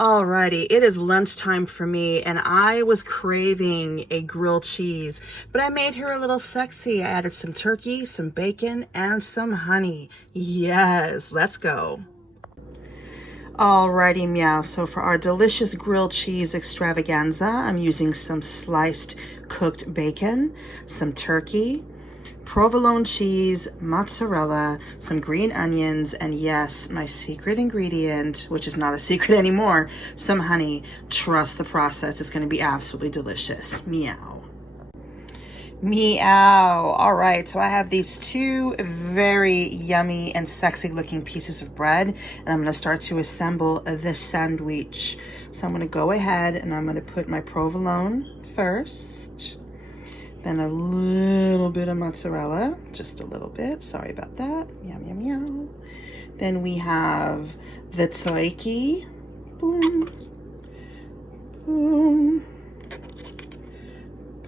Alrighty, it is lunchtime for me and I was craving a grilled cheese, but I made her a little sexy. I added some turkey, some bacon, and some honey. Yes, let's go. Alrighty, Meow. So for our delicious grilled cheese extravaganza, I'm using some sliced cooked bacon, some turkey, provolone cheese, mozzarella, some green onions, and yes, my secret ingredient, which is not a secret anymore, some honey. Trust the process. It's going to be absolutely delicious. Meow. Meow. All right, so I have these two very yummy and sexy looking pieces of bread, and I'm going to start to assemble the sandwich. So I'm going to go ahead and I'm going to put my provolone first. Then a little bit of mozzarella, just a little bit. Sorry about that. Meow, meow, meow. Then we have the tzatziki. Boom, boom,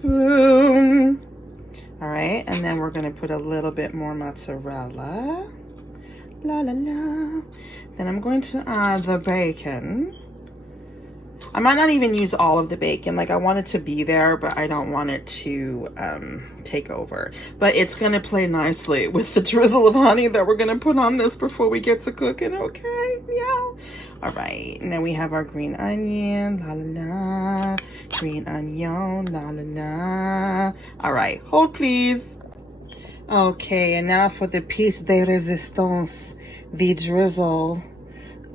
boom. All right, and then we're gonna put a little bit more mozzarella. La, la, la. Then I'm going to add the bacon. I might not even use all of the bacon. Like, I want it to be there, but I don't want it to take over. But it's gonna play nicely with the drizzle of honey that we're gonna put on this before we get to cooking, okay? Yeah. All right, and then we have our green onion, la la la. Green onion, la la la. All right, hold please. Okay, and now for the pièce de résistance, the drizzle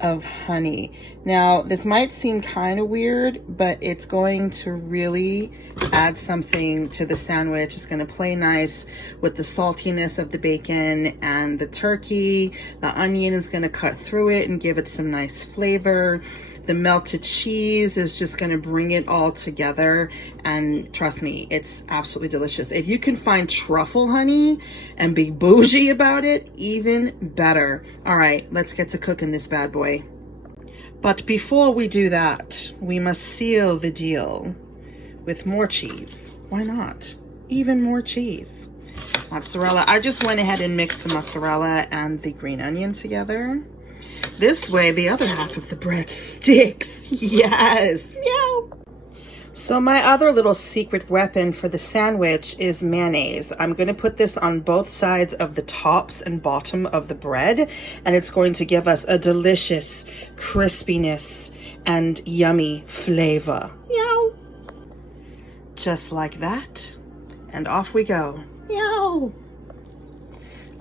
of honey. Now, this might seem kind of weird, but it's going to really add something to the sandwich. It's going to play nice with the saltiness of the bacon and the turkey. The onion is going to cut through it and give it some nice flavor. The melted cheese is just going to bring it all together, and trust me, it's absolutely delicious. If you can find truffle honey and be bougie about it, even better. All right, let's get to cooking this bad boy. But before we do that, we must seal the deal with more cheese. Why not? Even more cheese. Mozzarella. I just went ahead and mixed the mozzarella and the green onion together. This way, the other half of the bread sticks. Yes. Meow. So my other little secret weapon for the sandwich is mayonnaise. I'm going to put this on both sides of the tops and bottom of the bread, and it's going to give us a delicious crispiness and yummy flavor. Meow. Just like that. And off we go. Meow.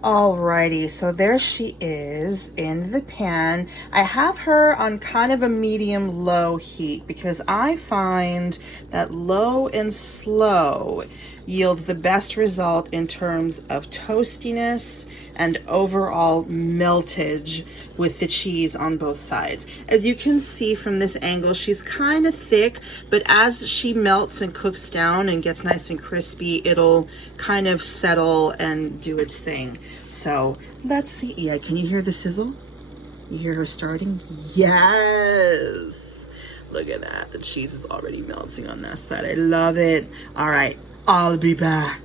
Alrighty, so there she is in the pan. I have her on kind of a medium-low heat because I find that low and slow yields the best result in terms of toastiness and overall meltage with the cheese on both sides. As you can see from this angle, she's kind of thick, but as she melts and cooks down and gets nice and crispy, it'll kind of settle and do its thing. So let's see. Yeah, can you hear the sizzle? You hear her starting? Yes. Look at that. The cheese is already melting on that side. I love it. All right, I'll be back.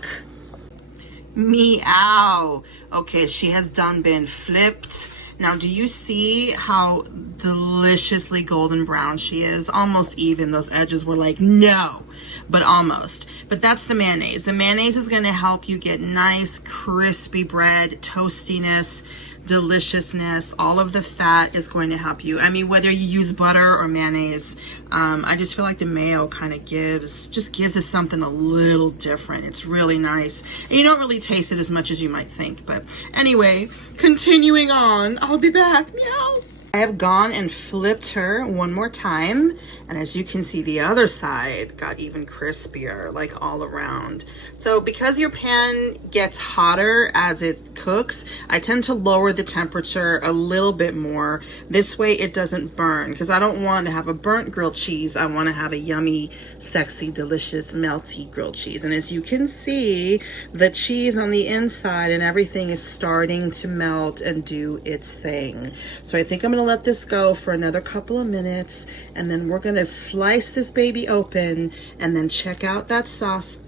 Meow. Okay, she has done been flipped. Now, do you see how deliciously golden brown she is? Almost even. Those edges were like, no, but almost. But that's the mayonnaise. The mayonnaise is going to help you get nice, crispy bread, toastiness, deliciousness. All of the fat is going to help you. I mean, whether you use butter or mayonnaise, I just feel like the mayo kind of gives us something a little different. It's really nice. And you don't really taste it as much as you might think. But anyway, continuing on, I'll be back. Meow. I have gone and flipped her one more time, and as you can see, the other side got even crispier, like all around. So because your pan gets hotter as it cooks, I tend to lower the temperature a little bit more. This way it doesn't burn, because I don't want to have a burnt grilled cheese. I want to have a yummy, sexy, delicious, melty grilled cheese. And as you can see, the cheese on the inside and everything is starting to melt and do its thing. So I think I'm going to let this go for another couple of minutes, and then we're going to slice this baby open and then check out that sauce,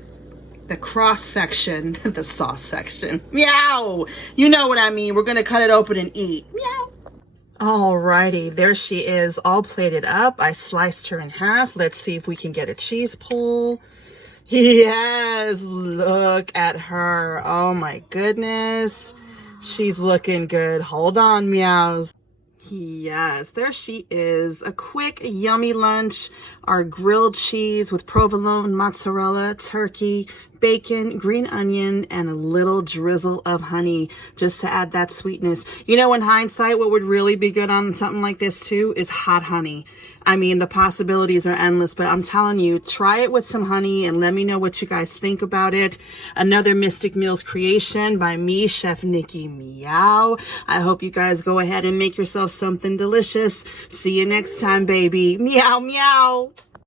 the cross section, the sauce section. Meow. You know what I mean. We're going to cut it open and eat. Meow. Alrighty, there she is, all plated up. I sliced her in half. Let's see if we can get a cheese pull. Yes, look at her. Oh my goodness. She's looking good. Hold on, Meows. Yes, there she is. A quick, yummy lunch. Our grilled cheese with provolone, mozzarella, turkey, bacon, green onion, and a little drizzle of honey just to add that sweetness. You know, in hindsight, what would really be good on something like this too is hot honey. I mean, the possibilities are endless, but I'm telling you, try it with some honey and let me know what you guys think about it. Another Mystic Meals creation by me, Chef Nikki Meow. I hope you guys go ahead and make yourself something delicious. See you next time, baby. Meow, meow.